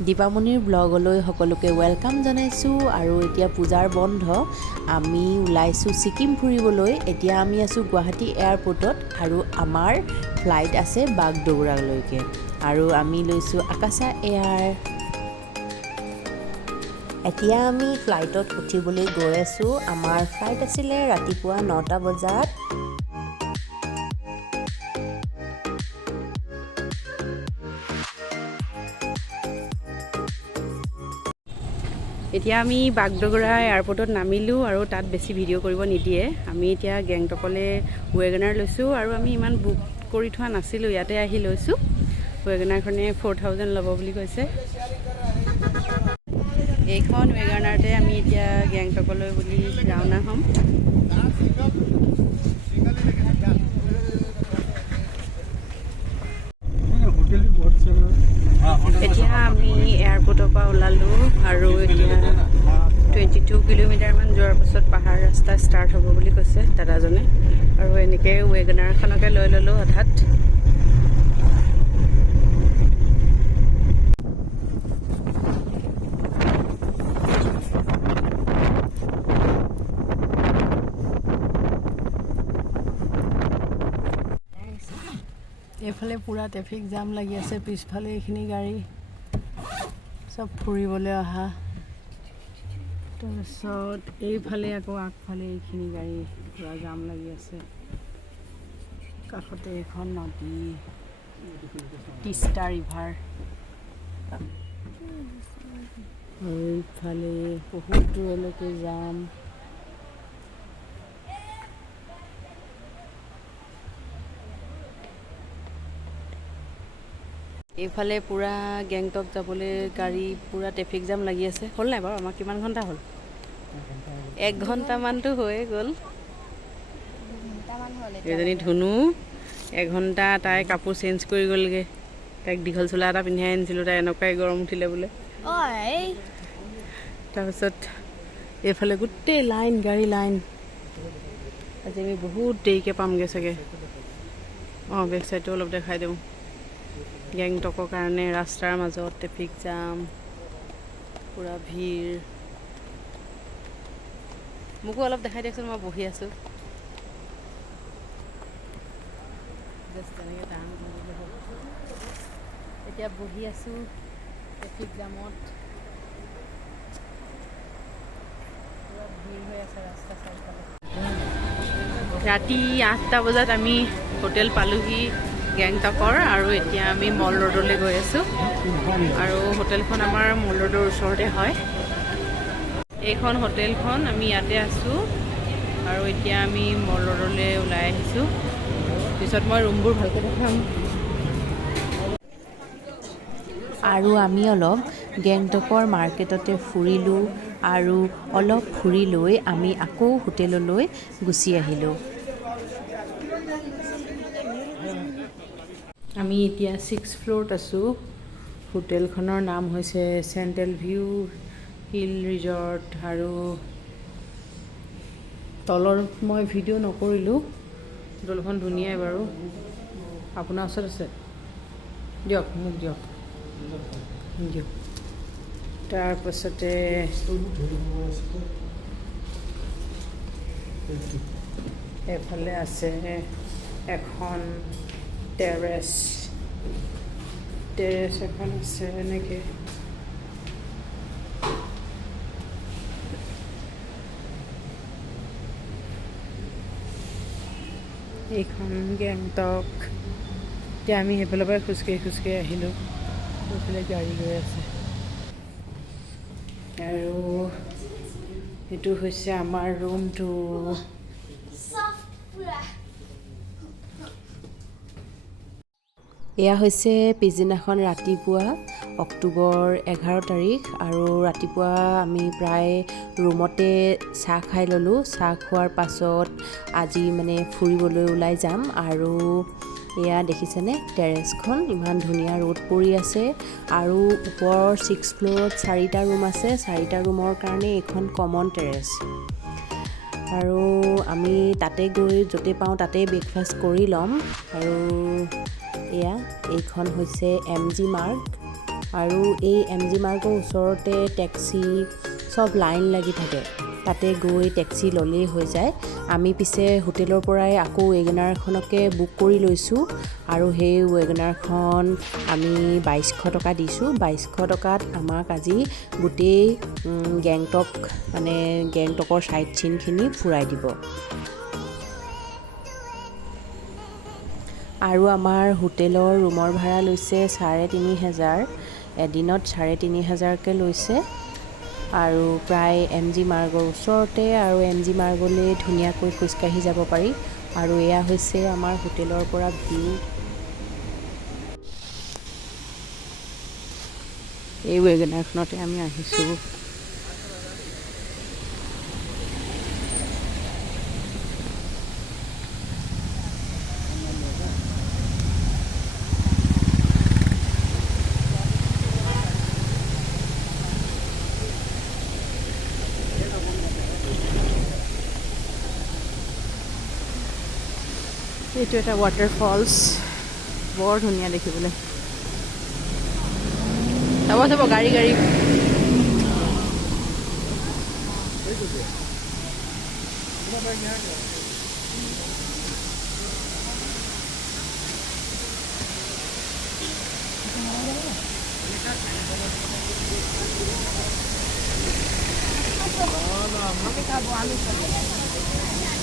দীপামণিৰ ব্লগলৈ সকলোকে ৱেলকাম জনাইছোঁ। আৰু এতিয়া পূজাৰ বন্ধ, আমি ওলাইছোঁ ছিকিম ফুৰিবলৈ। এতিয়া আমি আছোঁ গুৱাহাটী এয়াৰপৰ্টত আৰু আমাৰ ফ্লাইট আছে বাগডোগৰালৈকে আৰু আমি লৈছোঁ আকাশা এয়াৰ। এতিয়া আমি ফ্লাইটত উঠিবলৈ গৈ আছোঁ। আমাৰ ফ্লাইট আছিলে ৰাতিপুৱা 9টা বজাত। এতিয়া আমি বাগডোগৰা এয়াৰপৰ্টত নামিলোঁ আৰু তাত বেছি ভিডিঅ' কৰিব নিদিয়ে। আমি এতিয়া গেংটকলৈ ৱেগনাৰ লৈছোঁ আৰু আমি ইমান বুক কৰি থোৱা নাছিলোঁ, ইয়াতে আহি লৈছোঁ। ৱেগনাৰখনে 4000 ল'ব বুলি কৈছে। এইখন ৱেগনাৰতে আমি এতিয়া গেংটকলৈ বুলি ৰাওনা হ'ম। এতিয়া আমি এয়াৰপৰ্টৰ পৰা ওলালোঁ আৰু এতিয়া 22 কিলোমিটাৰমান যোৱাৰ পাছত পাহাৰ ৰাস্তা ষ্টাৰ্ট হ'ব বুলি কৈছে দাদাজনে। আৰু এনেকৈ ৱেগনাৰখনকে লৈ ল'লোঁ হঠাৎ। এইফালে পূৰা ট্ৰেফিক জাম লাগি আছে, পিছফালে এইখিনি গাড়ী চব ফুৰিবলৈ অহা। তাৰপিছত এইফালে আকৌ আগফালে এইখিনি গাড়ী পূৰা জাম লাগি আছে। কাষতে এখন নদী, তিষ্টা ৰিভাৰ। আৰু এইফালে বহুত দূৰলৈকে যাম। এইফালে পূৰা গেংটক যাবলৈ গাড়ী পূৰা ট্ৰেফিক জাম লাগি আছে। হ'ল নাই বাৰু? আমাৰ কিমান ঘণ্টা হ'ল? 1 ঘণ্টামানতো হৈয়ে গ'ল। এজনী ধুনু 1 ঘণ্টা তাই কাপোৰ চেঞ্জ কৰি গ'লগৈ। তাইক দীঘল চোলা এটা পিন্ধাই আনিছিলোঁ, তাই এনেকুৱাই গৰম উঠিলে বোলে। তাৰপিছত এইফালে গোটেই লাইন, গাড়ী লাইন। আজি আমি বহুত দেৰিকৈ পামগৈ চাগে। বেক চাইডটো অলপ দেখাই দিওঁ। গেংটকৰ কাৰণে ৰাস্তাৰ মাজত ট্ৰেফিক জাম, পূৰা ভিৰ। মোকো অলপ দেখাই দিয়কচোন, মই বহি আছোঁ। জাষ্ট তেনেকৈ টান কৰিলে হ'ল। এতিয়া বহি আছোঁ ট্ৰেফিক জামত। পূৰা ভিৰ হৈ আছে ৰাস্তা চাৰিওফালে। ৰাতি 8টা বজাত আমি হোটেল পালোহি গেংটকৰ আৰু এতিয়া আমি মল ৰোডলৈ গৈ আছোঁ। আৰু হোটেলখন আমাৰ মল ৰোডৰ ওচৰতে হয়। এইখন হোটেলখন, আমি ইয়াতে আছোঁ আৰু এতিয়া আমি মল ৰোডলৈ ওলাই আহিছোঁ। পিছত মই ৰুমবোৰ ভালকৈ দেখাম। আৰু আমি অলপ গেংটকৰ মাৰ্কেটতে ফুৰিলোঁ আৰু অলপ ফুৰি লৈ আমি আকৌ হোটেললৈ গুচি আহিলোঁ। আমি এতিয়া 6th ফ্ল'ৰত আছোঁ। হোটেলখনৰ নাম হৈছে চেণ্ট্ৰেল ভিউ হিল ৰিজৰ্ট। আৰু তলৰ মই ভিডিঅ' নকৰিলোঁ। হোটেলখন ধুনীয়াই বাৰু। আপোনাৰ ওচৰত আছে? দিয়ক, মোক দিয়ক। তাৰপাছতে এফালে আছে এখন টেৰেছ এখন আছে এনেকৈ। এইখন গেংটক। এতিয়া আমি সেইফালৰ পৰাই খোজকাঢ়ি আহিলোঁ। সেইফালে গাড়ী গৈ আছে। আৰু এইটো হৈছে আমাৰ ৰুমটো। এয়া হৈছে পিছদিনাখন ৰাতিপুৱা, অক্টোবৰ 11 তাৰিখ। আৰু ৰাতিপুৱা আমি প্ৰায় ৰুমতে চাহ খাই ল'লোঁ। চাহ খোৱাৰ পাছত আজি মানে ফুৰিবলৈ ওলাই যাম। আৰু এয়া দেখিছেনে টেৰেছখন, ইমান ধুনীয়া ৰ'দ পৰি আছে। আৰু ওপৰৰ 6th ফ্ল'ৰত 4টা ৰুম আছে। 4টা ৰুমৰ কাৰণে এইখন কমন টেৰেছ। আৰু আমি তাতে গৈ য'তে পাওঁ তাতে ব্ৰেকফাষ্ট কৰি ল'ম। আৰু এইখন হৈছে MG মাৰ্গ। আৰু এই MG মাৰ্গৰ ওচৰতে টেক্সি চব লাইন লাগি থাকে, তাতে গৈ টেক্সি ল'লেই হৈ যায়। আমি পিছে হোটেলৰ পৰাই আকৌ ৱেগনাৰখনকে বুক কৰি লৈছোঁ আৰু সেই ৱেগনাৰখন আমি 2200 টকা দিছোঁ। 2200 টকাত আমাক আজি গোটেই গেংটকৰ চাইট চিনখিনি ফুৰাই দিব। আৰু আমাৰ হোটেলৰ ৰুমৰ ভাড়া লৈছে 3500, এদিনত 3500কৈ লৈছে। আৰু প্ৰায় MG মাৰ্গৰ ওচৰতে, আৰু MG মাৰ্গলৈ ধুনীয়াকৈ খোজকাঢ়ি যাব পাৰি। আৰু এয়া হৈছে আমাৰ হোটেলৰ পৰা ভিউ। এই ৱেগনাৰখনতে আমি আহিছোঁ। এইটো এটা ৱাটাৰফলছ, বৰ ধুনীয়া দেখিবলৈ। চাব গাড়ী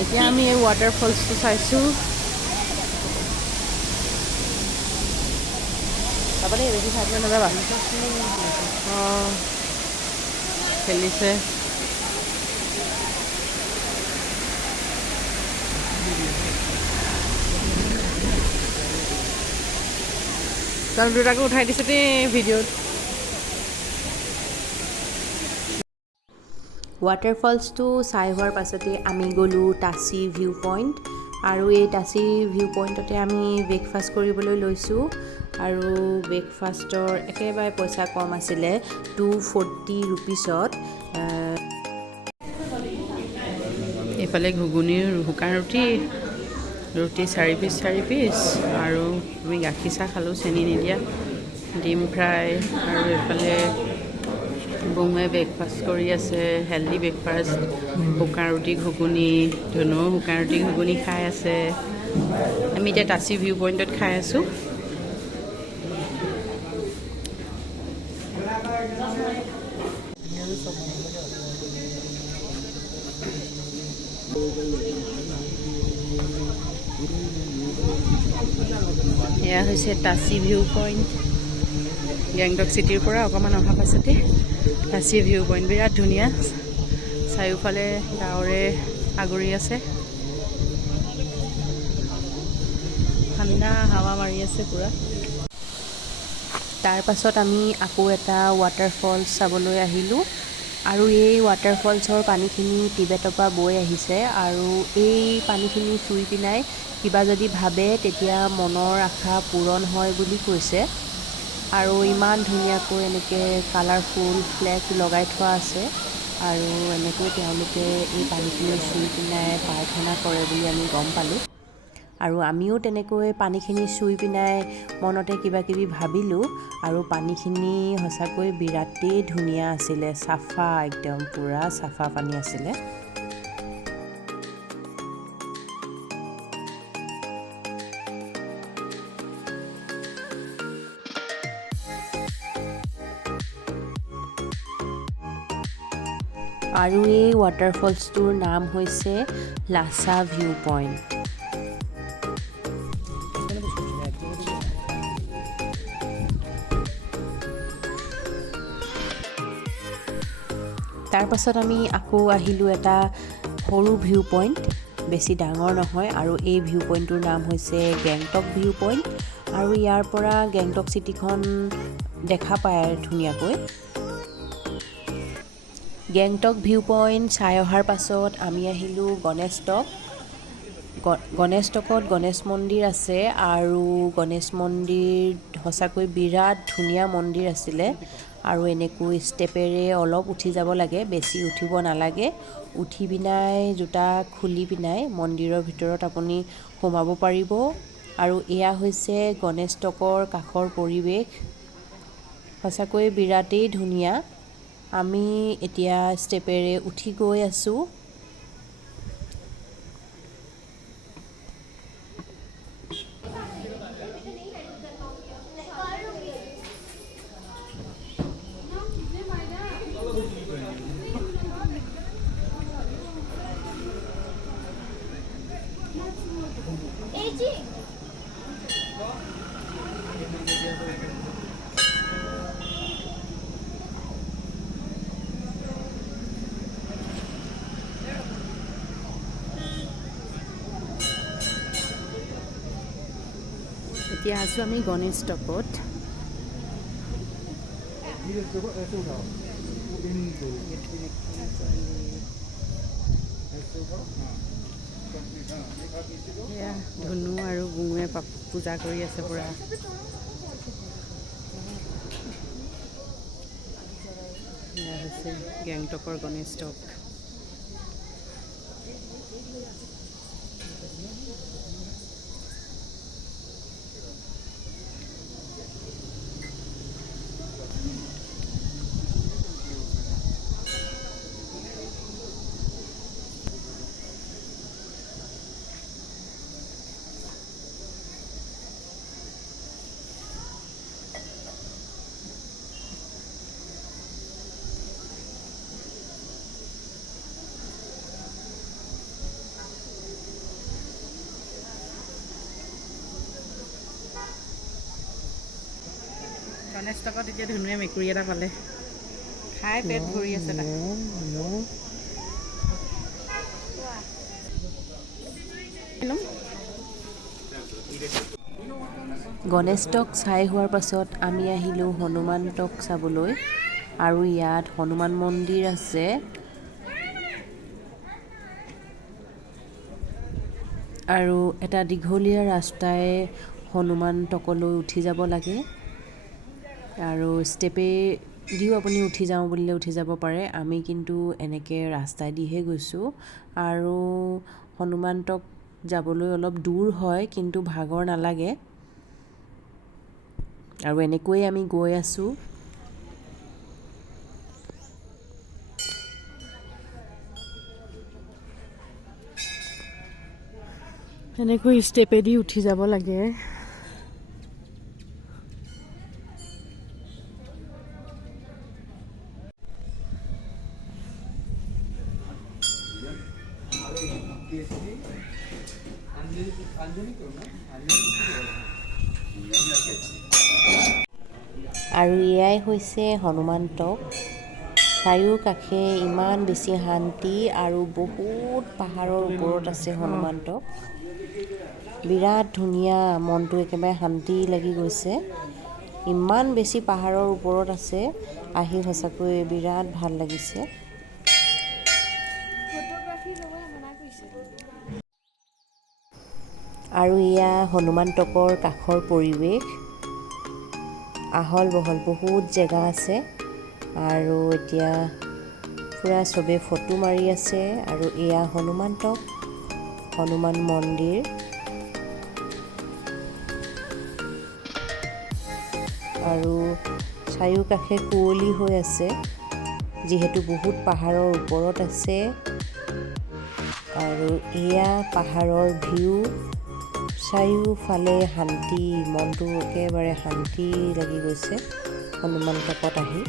এতিয়া আমি এই ৱাটাৰফলছটো চাইছোঁ। চাবলৈ বেছি চাই নাযাবা। অঁ, খেলিছে। তাৰ দুটাকো উঠাই দিছে দেই ভিডিঅ'ত। ৱাটাৰফলছটো চাই হোৱাৰ পাছতে আমি গ'লোঁ টাচি ভিউ পইণ্ট, আৰু এই টাচি ভিউ পইণ্টতে আমি ব্ৰেকফাষ্ট কৰিবলৈ লৈছোঁ। আৰু ব্ৰেকফাষ্টৰ একেবাৰে পইচা কম আছিলে, 240 ৰুপিছত। এইফালে ঘুগুনিৰ শুকান ৰুটি 4 পিচ, আৰু আমি গাখীৰ চাহ খালোঁ, চেনি নিদিয়া, ডিম ফ্ৰাই। আৰু এইফালে বৌয়ে ব্ৰেকফাষ্ট কৰি আছে, হেল্ডি ব্ৰেকফাষ্ট, শুকান ৰুটি ঘুগুনি। ধুনুও শুকান ৰুটি ঘুগুনি খাই আছে। আমি এতিয়া টাচি ভিউ পইণ্টত খাই আছোঁ। এয়া হৈছে টাচি ভিউ পইণ্ট। গেংটক চিটিৰ পৰা অকণমান অহা পাছতে টাচি ভিউ পইণ্ট, বিৰাট ধুনীয়া। চাৰিওফালে ডাৱৰে আগুৰি আছে, ঠাণ্ডা হাৱা মাৰি আছে পূৰা। তাৰ পাছত আমি আকৌ এটা ৱাটাৰফলছ চাবলৈ আহিলোঁ। আৰু এই ৱাটাৰফলছৰ পানীখিনি টিবেটৰ পৰা বৈ আহিছে, আৰু এই পানীখিনি চুই পিনাই কিবা যদি ভাবে তেতিয়া মনৰ আশা পূৰণ হয় বুলি কৈছে। আৰু ইমান ধুনীয়াকৈ এনেকৈ কালাৰফুল ফ্লেগ লগাই থোৱা আছে, আৰু এনেকৈ তেওঁলোকে এই পানীখিনি চুই পিনাই প্ৰাৰ্থনা কৰে বুলি আমি গম পালোঁ। আৰু আমিও তেনেকৈ পানীখিনি চুই পিনাই মনতে কিবা কিবি ভাবিলোঁ। আৰু পানীখিনি সঁচাকৈ বিৰাটেই ধুনীয়া আছিলে, চাফা, একদম পূৰা চাফা পানী আছিলে। আৰু এই ৱাটাৰফলছটোৰ নাম হৈছে লাচা ভিউ পইণ্ট। তাৰ পাছত আমি আকৌ আহিলোঁ এটা সৰু ভিউ পইণ্ট, বেছি ডাঙৰ নহয়। আৰু এই ভিউ পইণ্টটোৰ নাম হৈছে গেংটক ভিউ পইণ্ট। আৰু ইয়াৰ পৰা গেংটক চিটিখন দেখা পায় ধুনীয়াকৈ। গেংটক ভিউ পইণ্ট চাই অহাৰ পাছত আমি আহিলোঁ গণেশটকত গণেশ মন্দিৰ আছে, আৰু গণেশ মন্দিৰ সঁচাকৈ বিৰাট ধুনীয়া মন্দিৰ আছিলে। আৰু এনেকৈ ষ্টেপেৰে অলপ উঠি যাব লাগে, বেছি উঠিব নালাগে। উঠি পিনাই জোতা খুলি পিনাই মন্দিৰৰ ভিতৰত আপুনি সোমাব পাৰিব। আৰু এয়া হৈছে গণেশটকৰ কাষৰ পৰিৱেশ। সঁচাকৈ বিৰাটেই ধুনীয়া। আমি এতিয়া ষ্টেপেৰে উঠি গৈ আছোঁ। এতিয়া আছোঁ আমি গণেশ টকত। ধুনু আৰু গুঙুৱে পূজা কৰি আছে পুৰা। এয়া হৈছে গেংটকৰ গণেশ টক। গণেশ টকত এতিয়া ধুনুৱে মেকুৰী এটা পালে, খাই পেট ভৰি আছে তাই। গণেশ টক চাই হোৱাৰ পাছত আমি আহিলোঁ হনুমান টক চাবলৈ। আৰু ইয়াত হনুমান মন্দিৰ আছে। আৰু এটা দীঘলীয়া ৰাস্তাই হনুমান টকলৈ উঠি যাব লাগে। আৰু ষ্টেপে দিও আপুনি উঠি যাওঁ বুলিলে উঠি যাব পাৰে। আমি কিন্তু এনেকৈ ৰাস্তাইদিহে গৈছোঁ। আৰু হনুমান টক যাবলৈ অলপ দূৰ হয়, কিন্তু ভাগৰ নালাগে। আৰু এনেকৈয়ে আমি গৈ আছোঁ। এনেকৈ ষ্টেপেদি উঠি যাব লাগে। আৰু এয়াই হৈছে হনুমান টক। চাৰিওকাষে ইমান বেছি শান্তি আৰু বহুত পাহাৰৰ ওপৰত আছে হনুমান টক। বিৰাট ধুনীয়া, মনটো একেবাৰে শান্তি লাগি গৈছে। ইমান বেছি পাহাৰৰ ওপৰত আছে, আহি সঁচাকৈ বিৰাট ভাল লাগিছে। আৰু এয়া হনুমান টকৰ কাষৰ পৰিৱেশ। আহল বহল বহুত জেগা আছে। আৰু এতিয়া পূৰা চবে ফটো মাৰি আছে। আৰু এয়া হনুমান টক, হনুমান মন্দিৰ। আৰু চাৰিওকাষে কুঁৱলী হৈ আছে, যিহেতু বহুত পাহাৰৰ ওপৰত আছে। আৰু এয়া পাহাৰৰ ভিউ। চাৰিওফালে শান্তি, মনটো একেবাৰে শান্তি লাগি গৈছে হনুমান টকত আহি।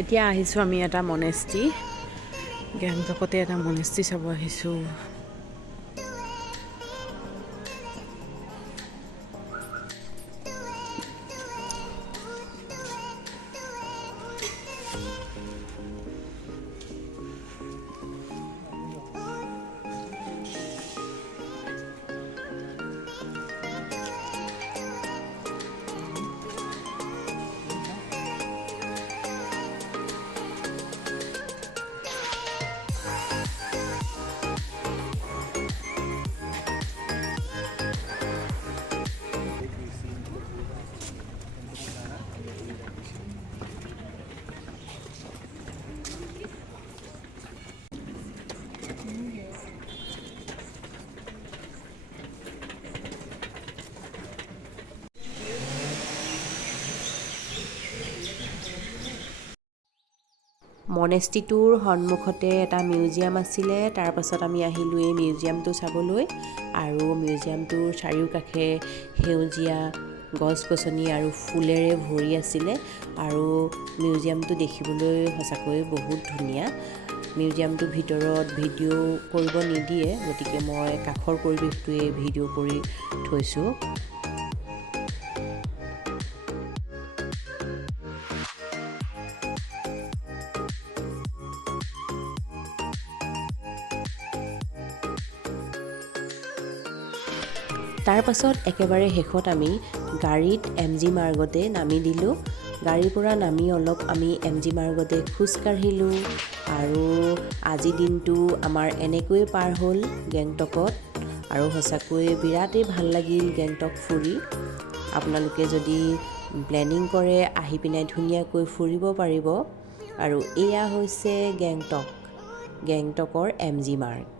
এতিয়া আহিছোঁ আমি এটা মনেষ্ট্ৰী। গেংটকতে এটা মনেষ্ট্ৰী চাব আহিছোঁ। মনেষ্ট্ৰিটোৰ সন্মুখতে এটা মিউজিয়াম আছিলে। তাৰ পাছত আমি আহিলোঁ এই মিউজিয়ামটো চাবলৈ আৰু মিউজিয়ামটোৰ চাৰিওকাষে সেউজীয়া গছ-গছনি আৰু ফুলেৰে ভৰি আছিলে আৰু মিউজিয়ামটো দেখিবলৈ সঁচাকৈ বহুত ধুনীয়া। মিউজিয়ামটোৰ ভিতৰত ভিডিঅ' কৰিব নিদিয়ে, গতিকে মই কাষৰ পৰিৱেশটোৱে ভিডিঅ' কৰি থৈছোঁ। তাৰ পাছত একেবাৰে শেষত আমি গাড়ীত MG মাৰ্গতে নামি দিলোঁ। গাড়ীৰ পৰা নামি অলপ আমি MG মাৰ্গতে খোজকাঢ়িলোঁ আৰু আজি দিনটো আমাৰ এনেকৈয়ে পাৰ হ'ল গেংটকত আৰু সঁচাকৈ বিৰাটেই ভাল লাগিল গেংটক ফুৰি। আপোনালোকে যদি প্লেনিং কৰে আহি পিনে ধুনীয়াকৈ ফুৰিব পাৰিব। আৰু এয়া হৈছে গেংটকৰ MG মাৰ্গ।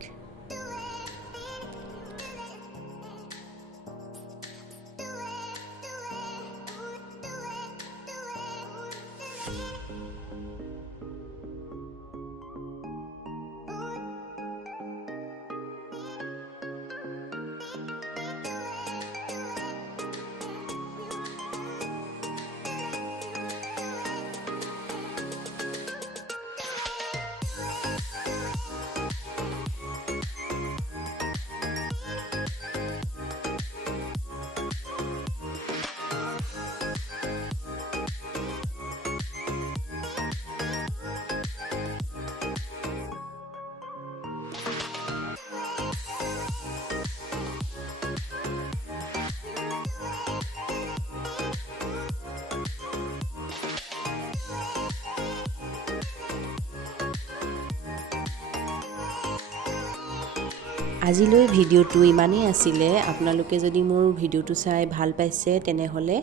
আজিলৈ ভিডিঅ'টো ইমানেই আছিলে। আপোনালোকে যদি মোৰ ভিডিঅ'টো চাই ভাল পাইছে তেনেহ'লে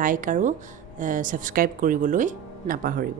লাইক আৰু ছাবস্ক্ৰাইব কৰিবলৈ নাপাহৰিব।